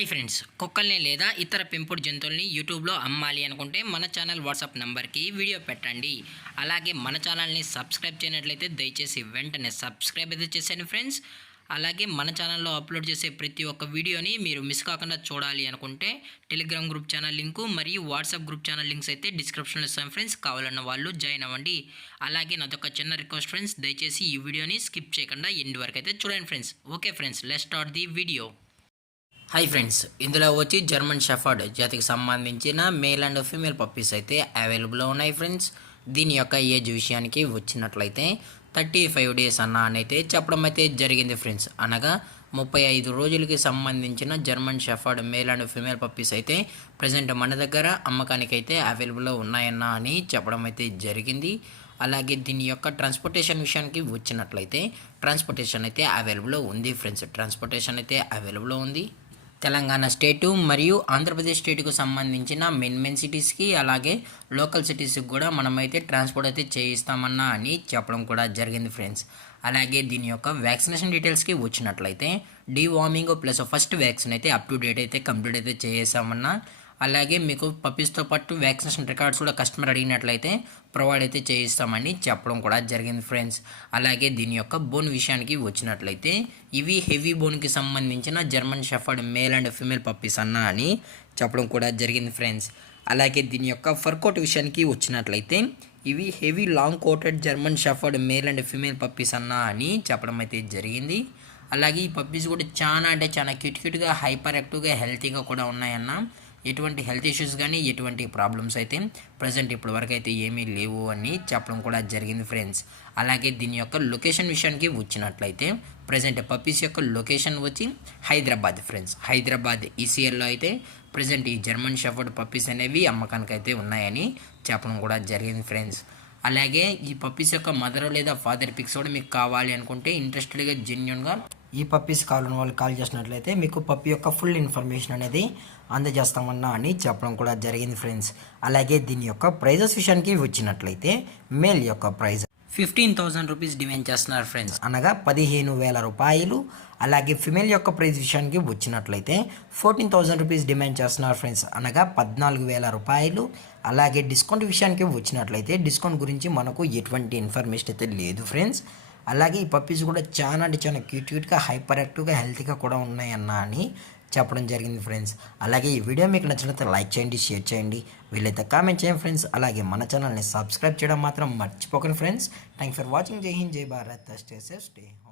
Hi friends, కుక్కల్ని లేదా ఇతర పెంపుడు జంతువుల్ని యూట్యూబ్లో అమ్మాలి అనుకుంటే మన ఛానల్ వాట్సాప్ నెంబర్కి వీడియో పెట్టండి. అలాగే మన ఛానల్ని సబ్స్క్రైబ్ చేయనట్లయితే దయచేసి వెంటనే సబ్స్క్రైబ్ అయితే చేసేయండి ఫ్రెండ్స్. అలాగే మన ఛానల్లో అప్లోడ్ చేసే ప్రతి ఒక్క వీడియోని మీరు మిస్ కాకుండా చూడాలి అనుకుంటే టెలిగ్రామ్ గ్రూప్ ఛానల్ లింకు మరియు వాట్సాప్ గ్రూప్ ఛానల్ లింక్స్ అయితే డిస్క్రిప్షన్లో ఇస్తాను ఫ్రెండ్స్. కావాలన్న వాళ్ళు జాయిన్ అవ్వండి. అలాగే నాదొక చిన్న రిక్వెస్ట్ ఫ్రెండ్స్, దయచేసి ఈ వీడియోని స్కిప్ చేయకుండా ఎండ్ వరకు అయితే చూడండి friends. Okay friends, let's start the video. Hi friends, ఇందులో వచ్చి జర్మన్ షెఫర్డ్ జాతికి సంబంధించిన మేల్ అండ్ ఫీమేల్ పప్పీస్ అయితే అవైలబుల్లో ఉన్నాయి ఫ్రెండ్స్. దీని యొక్క ఏజ్ విషయానికి వచ్చినట్లయితే 35 డేస్ అయితే చెప్పడం అయితే జరిగింది ఫ్రెండ్స్. అనగా 35 రోజులకి సంబంధించిన German shepherd male and female puppies అయితే ప్రజెంట్ మన దగ్గర అమ్మకానికి అయితే అవైలబుల్లో అని చెప్పడం అయితే జరిగింది. అలాగే దీని యొక్క ట్రాన్స్పోర్టేషన్ విషయానికి వచ్చినట్లయితే ట్రాన్స్పోర్టేషన్ అయితే అవైలబుల్లో ఉంది ఫ్రెండ్స్. ట్రాన్స్పోర్టేషన్ అయితే అవైలబుల్లో ఉంది. తెలంగాణ స్టేటు మరియు ఆంధ్రప్రదేశ్ స్టేట్కు సంబంధించిన మెయిన్ సిటీస్కి అలాగే లోకల్ సిటీస్కి కూడా మనమైతే ట్రాన్స్పోర్ట్ అయితే చేయిస్తామని చెప్పడం కూడా జరిగింది ఫ్రెండ్స్. అలాగే దీని యొక్క వ్యాక్సినేషన్ డీటెయిల్స్కి వచ్చినట్లయితే డీవార్మింగ్ ప్లస్ ఫస్ట్ వ్యాక్సిన్ అయితే అప్ టు డేట్ అయితే కంప్లీట్ అయితే చేసామన్నా. అలాగే మీకు పప్పీస్తో పాటు వ్యాక్సినేషన్ రికార్డ్స్ కూడా కస్టమర్ అడిగినట్లయితే ప్రొవైడ్ అయితే చేయిస్తామని చెప్పడం కూడా జరిగింది ఫ్రెండ్స్. అలాగే దీని యొక్క బోన్ విషయానికి వచ్చినట్లయితే ఇవి హెవీ బోన్కి సంబంధించిన German shepherd male and female puppies అని చెప్పడం కూడా జరిగింది ఫ్రెండ్స్. అలాగే దీని యొక్క ఫర్ కోట్ విషయానికి వచ్చినట్లయితే ఇవి heavy long coated German shepherd male and female puppies అని చెప్పడం అయితే జరిగింది. అలాగే ఈ పప్పీస్ కూడా చాలా క్యూట్గా హైపర్ యాక్టివ్గా హెల్తీగా కూడా ఉన్నాయన్న. ఎటువంటి హెల్త్ ఇష్యూస్ కానీ ఎటువంటి ప్రాబ్లమ్స్ అయితే ప్రజెంట్ ఇప్పటి వరకు అయితే ఏమీ లేవు అని చెప్పడం కూడా జరిగింది ఫ్రెండ్స్. అలాగే దీని యొక్క లొకేషన్ విషయానికి వచ్చినట్లయితే ప్రజెంట్ పప్పీస్ యొక్క లొకేషన్ వచ్చి హైదరాబాద్ ఫ్రెండ్స్. హైదరాబాద్ ఈసీఎల్లో అయితే ప్రజెంట్ ఈ జర్మన్ షెఫర్డ్ పప్పీస్ అనేవి అమ్మకానికి అయితే ఉన్నాయని చెప్పడం కూడా జరిగింది ఫ్రెండ్స్. అలాగే ఈ పప్పీస్ యొక్క మదర్ లేదా ఫాదర్ పిక్స్ కూడా మీకు కావాలి అనుకుంటే ఇంట్రెస్టెడ్గా జెన్యున్గా ఈ పప్పీస్ కావాలని వాళ్ళు కాల్ చేసినట్లయితే మీకు పప్పీ యొక్క ఫుల్ ఇన్ఫర్మేషన్ అనేది అని చెప్పడం కూడా జరిగింది ఫ్రెండ్స్. అలాగే దీని యొక్క ప్రైజెస్ విషయానికి వచ్చినట్లయితే మేల్ యొక్క ప్రైజ్ 15,000 రూపీస్ డిమాండ్ చేస్తున్నారు ఫ్రెండ్స్, అనగా 15,000 రూపాయలు. అలాగే ఫిమేల్ యొక్క ప్రైజ్ విషయానికి వచ్చినట్లయితే 14,000 రూపీస్ డిమాండ్ చేస్తున్నారు ఫ్రెండ్స్, అనగా 14,000 రూపాయలు. అలాగే డిస్కౌంట్ విషయానికి వచ్చినట్లయితే డిస్కౌంట్ గురించి మనకు ఎటువంటి ఇన్ఫర్మేషన్ అయితే లేదు ఫ్రెండ్స్. అలాగే ఈ పప్పీస్ కూడా చాలా క్యూట్గా హైపర్ యాక్టివ్గా హెల్తీగా కూడా అని చెప్పడం జరిగింది ఫ్రెండ్స్. అలాగే ఈ వీడియో మీకు నచ్చినట్లయితే లైక్ చేయండి, షేర్ చేయండి, వీలైతే కామెంట్ చేయండి ఫ్రెండ్స్. అలాగే మన ఛానల్ని సబ్స్క్రైబ్ చేయడం మాత్రం మర్చిపోకండి ఫ్రెండ్స్. Thank for watching. జై హింద్, జై Bharat, stay safe, stay home.